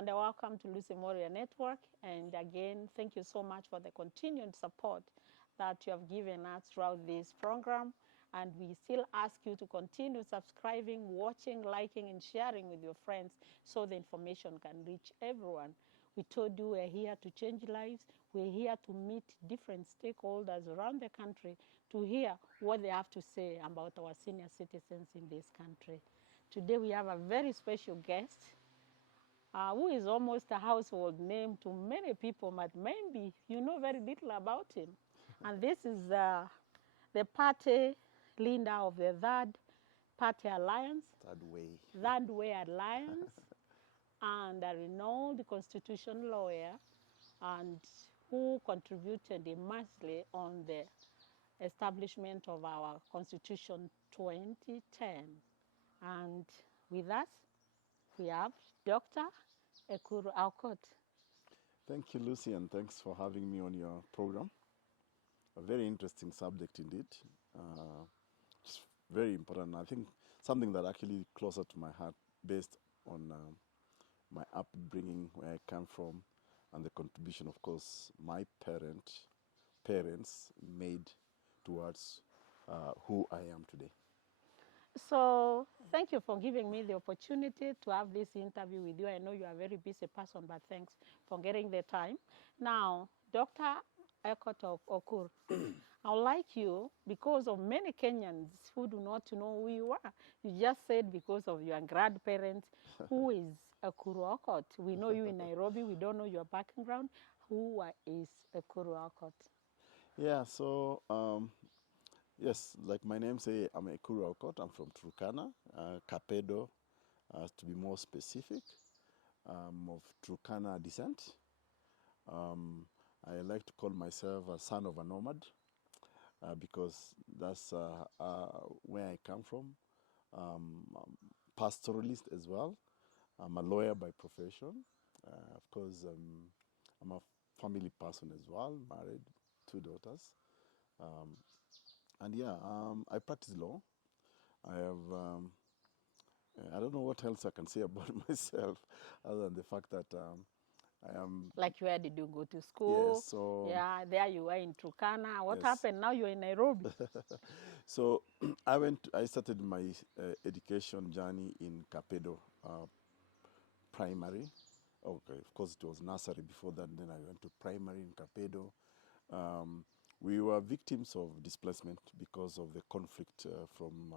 and welcome to Mworia Network. And again, thank you so much for the continued support that you have given us throughout this program. And we still ask you to continue subscribing, watching, liking, and sharing with your friends so the information can reach everyone. We told you we're here to change lives. We're here to meet different stakeholders around the country to hear what they have to say about our senior citizens in this country. Today we have a very special guest who is almost a household name to many people, but maybe you know very little about him. And this is the party leader of the Third Party Alliance. Third Way Alliance. And a renowned constitutional lawyer, and who contributed immensely on the establishment of our Constitution 2010. And with us, we have Dr. Ekuru Aukot. Thank you, Lucy, and thanks for having me on your program. A very interesting subject indeed. It's very important. I think something that actually closer to my heart based on my upbringing, where I come from, and the contribution, of course, my parents made towards who I am today. So thank you for giving me the opportunity to have this interview with you. I know you are a very busy person, but thanks for getting the time. Now, Dr. Ekuru, I would like you, because of many Kenyans who do not know who you are. You just said because of your grandparents, who is Ekuru Aukot? We know you in Nairobi. We don't know your background. Who is Ekuru Aukot? Yeah, so yes, like my name say, I'm Ekuru Aukot. I'm from Turkana, Kapedo, to be more specific, of Turkana descent. I like to call myself a son of a nomad because that's where I come from. Pastoralist as well. I'm a lawyer by profession. Of course, I'm a family person as well, married, 2 daughters. And yeah, I practice law. I have, I don't know what else I can say about myself other than the fact that I am... Like, where did you go to school? Yes, so... Yeah, there you were in Turkana. What Yes. happened? Now you're in Nairobi. So I started my education journey in Kapedo primary. Okay, of course it was nursery before that, then I went to primary in Kapedo. We were victims of displacement because of the conflict from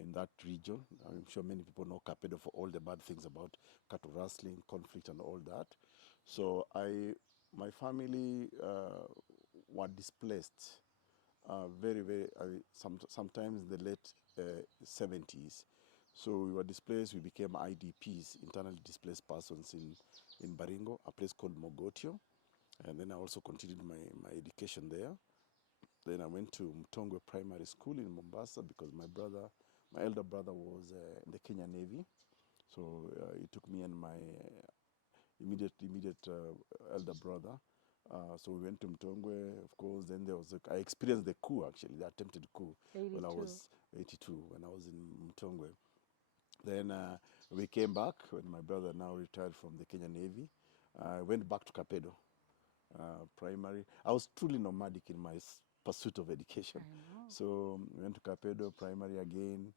in that region. I'm sure many people know Kapedo for all the bad things about cattle rustling, conflict and all that. So my family were displaced sometimes in the late 70s. So we were displaced, we became IDPs, internally displaced persons in Baringo, a place called Mogotio. And then I also continued my education there. Then I went to Mtongwe Primary School in Mombasa because my elder brother was in the Kenya Navy. So he took me and my immediate elder brother. So we went to Mtongwe, of course. Then I experienced the coup, actually, the attempted coup. 82. When I was 82, when I was in Mtongwe. Then we came back when my brother now retired from the Kenya Navy. I went back to Kapedo primary. I was truly nomadic in my pursuit of education. So went to Kapedo primary again,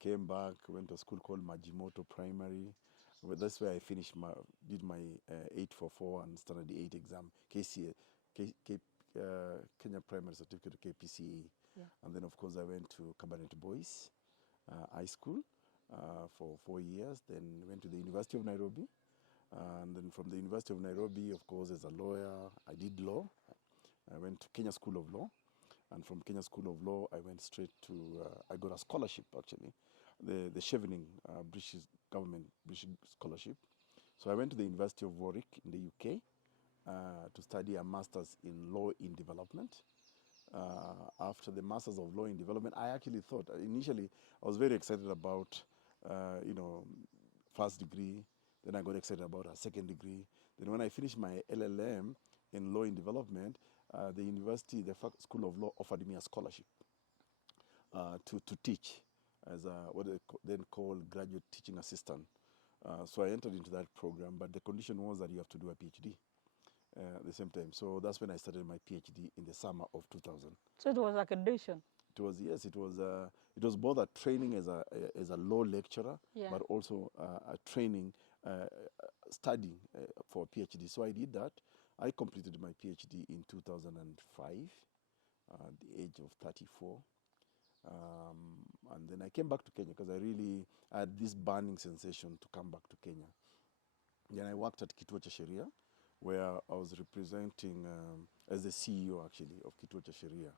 came back, went to a school called Majimoto Primary. That's where I finished did my 844 and Standard 8 exam, Kenya Primary Certificate, KPCE. Yeah. And then, of course, I went to Cabinet Boys High School for 4 years, then went to the University of Nairobi. And then from the University of Nairobi, of course, as a lawyer, I did law. I went to Kenya School of Law. And from Kenya School of Law, I went straight to, I got a scholarship, actually, the Chevening British government British scholarship. So I went to the University of Warwick in the UK to study a master's in law in development. After the Masters of Law in Development, I actually thought, initially, I was very excited about, first degree. Then I got excited about a second degree. Then when I finished my LLM in Law in Development, the university, the School of Law, offered me a scholarship to teach as what they then call graduate teaching assistant. So I entered into that program, but the condition was that you have to do a PhD at the same time. So that's when I started my PhD in the summer of 2000. So it was like a audition. It was, yes, it was both a training as a law lecturer, Yeah. but also a training studying for a PhD. So I did that. I completed my PhD in 2005 at the age of 34. And then I came back to Kenya because I had this burning sensation to come back to Kenya. Then I worked at Kituo cha Sheria, where I was representing as the CEO actually of Kituo cha Sheria.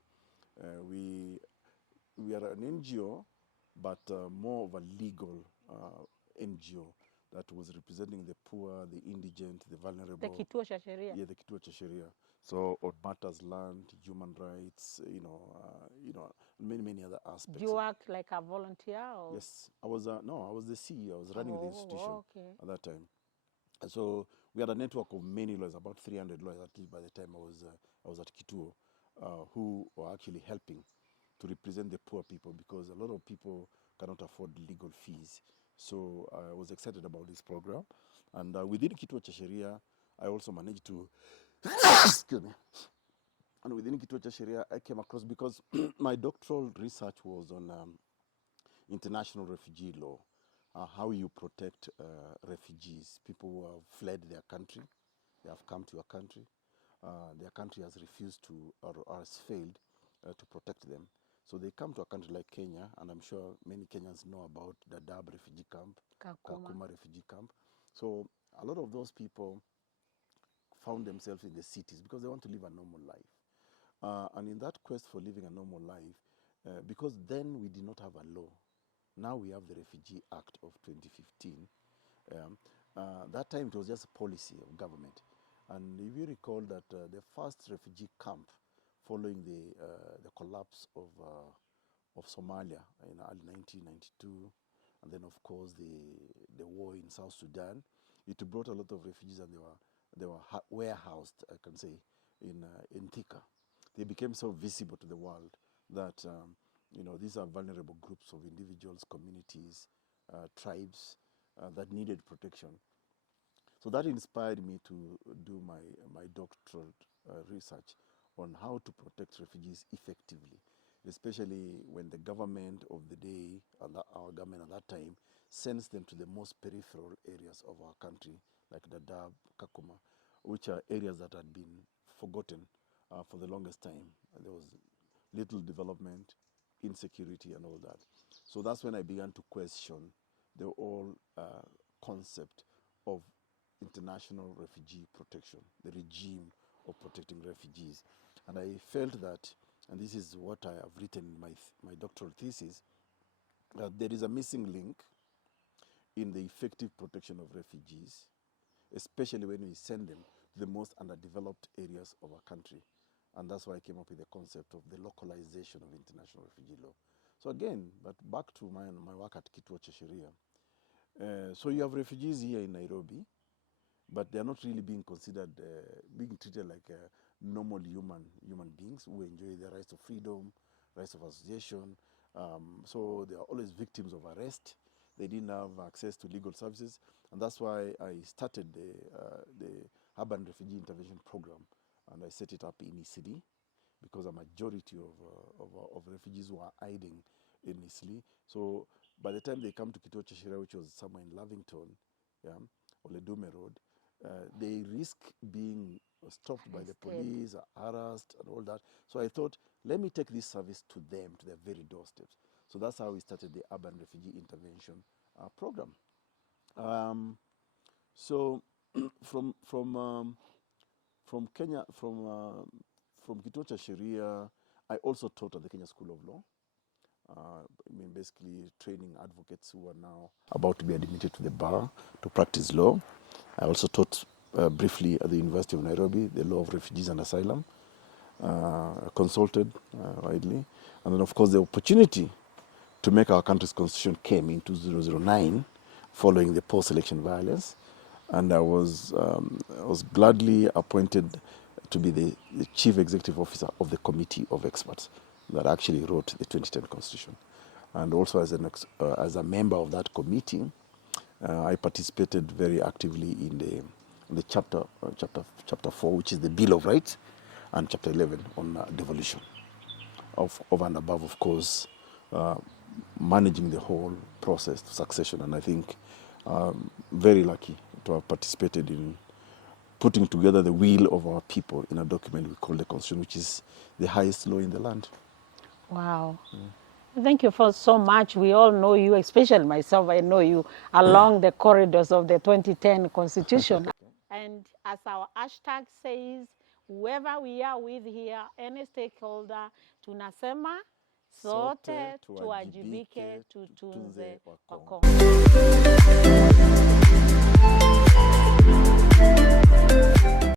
We are an NGO, but more of a legal NGO that was representing the poor, the indigent, the vulnerable. The Kituo cha Sheria. Yeah, the Kituo cha Sheria. So on matters land, human rights, many other aspects. Do you work like a volunteer? Or? Yes, I was the CEO. I was running the institution at that time. And so we had a network of many lawyers, about 300 lawyers at least by the time I was at Kituo, who were actually helping to represent the poor people, because a lot of people cannot afford legal fees. So I was excited about this program. And within Kituo cha Sheria, I also managed to, excuse me, and within Kituo cha Sheria, I came across, because my doctoral research was on international refugee law, how you protect refugees, people who have fled their country, they have come to your country, their country has refused to, or has failed to protect them. So they come to a country like Kenya, and I'm sure many Kenyans know about the Dadaab refugee camp, Kakuma refugee camp. So a lot of those people found themselves in the cities because they want to live a normal life. And in that quest for living a normal life, because then we did not have a law, now we have the Refugee Act of 2015. That time it was just a policy of government. And if you recall that the first refugee camp following the collapse of Somalia in early 1992, and then of course the war in South Sudan, it brought a lot of refugees, and they were warehoused, I can say, in Thika. They became so visible to the world that these are vulnerable groups of individuals, communities, tribes that needed protection. So that inspired me to do my doctoral research on how to protect refugees effectively, especially when the government of the day, and our government at that time, sends them to the most peripheral areas of our country, like Dadaab, Kakuma, which are areas that had been forgotten for the longest time. There was little development, insecurity, and all that. So that's when I began to question the whole concept of international refugee protection, the regime of protecting refugees. And I felt that, and this is what I have written in my doctoral thesis, that there is a missing link in the effective protection of refugees, especially when we send them to the most underdeveloped areas of our country. And that's why I came up with the concept of the localization of international refugee law. So again, but back to my work at Kituo cha Sheria. So you have refugees here in Nairobi, but they are not really being considered, being treated like normal human beings who enjoy their rights of freedom, rights of association. So they are always victims of arrest. They didn't have access to legal services, and that's why I started the Urban Refugee Intervention Program, and I set it up in Isili, because a majority of refugees were hiding in Isili. So by the time they come to Kituo cha Sheria, which was somewhere in Lavington, Oledume Road, they risk being stopped by the police, harassed, and all that. So I thought, let me take this service to them, to their very doorsteps. So that's how we started the Urban Refugee Intervention Program. So from Kenya, from Kituo cha Sheria, I also taught at the Kenya School of Law. Basically training advocates who are now about to be admitted to the bar to practice law. I also taught briefly at the University of Nairobi, the law of refugees and asylum, consulted widely. And then, of course, the opportunity to make our country's constitution came in 2009 following the post-election violence. And I was gladly appointed to be the chief executive officer of the committee of experts that actually wrote the 2010 Constitution. And also as a member of that committee, I participated very actively in the chapter 4, which is the Bill of Rights, and chapter 11 on devolution. Over and above, of course, managing the whole process to succession. And I think very lucky to have participated in putting together the will of our people in a document we call the Constitution, which is the highest law in the land. Wow. Thank you for so much. We all know you, especially myself, I know you along the corridors of the 2010 Constitution. And as our hashtag says, whoever we are with here, any stakeholder, tunasema sote tuwajibike tutunze Wakongo.